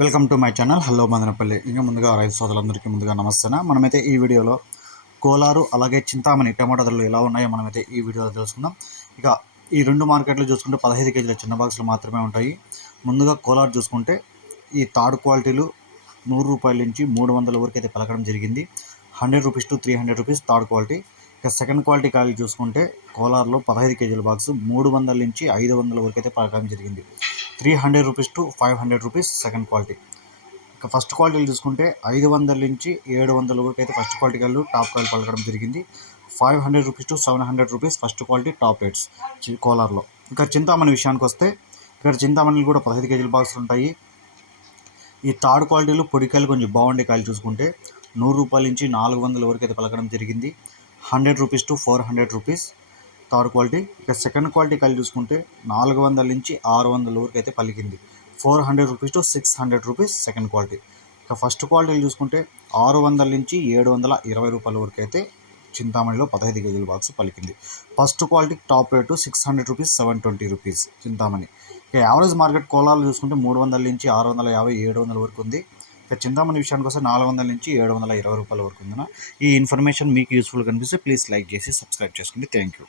Welcome to my channel hello Madanapalle. ఇంకా ముందుగా రైతు సోదరులందరికీ ముందుగా నమస్తే. మనమైతే ఈ వీడియోలో కోలారు అలాగే చింతామణి టమాటా ధరలు ఎలా ఉన్నాయో మనమైతే ఈ వీడియోలో తెలుసుకుందాం. ఇక ఈ రెండు మార్కెట్లు చూసుకుంటే 15 కేజీల చిన్న బాక్సులు మాత్రమే ఉంటాయి. ముందుగా కోలారు చూసుకుంటే ఈ థర్డ్ క్వాలిటీలు ₹100 నుంచి 300 వరకు అయితే పలకడం జరిగింది. 100 rupees to 300 rupees third quality. ఇక సెకండ్ క్వాలిటీ కాయలు చూసుకుంటే కోలార్లో 15 కేజీల బాక్సు 300 నుంచి 500 వరకు అయితే పలకడం జరిగింది. 300 rupees to 500 rupees second quality. ఇక ఫస్ట్ క్వాలిటీలు చూసుకుంటే 500 నుంచి 700 వరకు అయితే ఫస్ట్ క్వాలిటీ కాయలు టాప్ కాయలు పలకడం జరిగింది. 500 rupees to 700 rupees first quality top rates కోలార్లో. ఇంకా చింతామణి విషయానికి వస్తే ఇక్కడ చింతామణిలు కూడా 15 కేజీల బాక్సులు ఉంటాయి. ఈ థర్డ్ క్వాలిటీలు పొడికాయలు కొంచెం బాగుండే కాయలు చూసుకుంటే ₹100 నుంచి 400 వరకు అయితే పలకడం జరిగింది. 100 rupees to 400 rupees third quality. ఇక సెకండ్ క్వాలిటీ కాయలు చూసుకుంటే 400 నుంచి 600 వరకు అయితే పలికింది. 400 rupees to 600 rupees second quality. ఇక ఫస్ట్ క్వాలిటీలు చూసుకుంటే 600 నుంచి 720 రూపాయల వరకు అయితే చింతామణిలో 15 కేజీల బాక్స్ పలికింది. First quality top rate 600 rupees 720 rupees Chintamani. ఇక యావరేజ్ మార్కెట్ కోలార్లు చూసుకుంటే 300 నుంచి 650 700 వరకు ఉంది. ఇక చింతామణి విషయానికి వస్తే 400 నుంచి 720 రూపాయల వరకు ఉందన్న. ఈ ఇన్ఫర్మేషన్ మీకు యూస్ఫుల్ కనిపిస్తే ప్లీజ్ లైక్ చేసి సబ్స్క్రైబ్ చేసుకోండి. Thank you.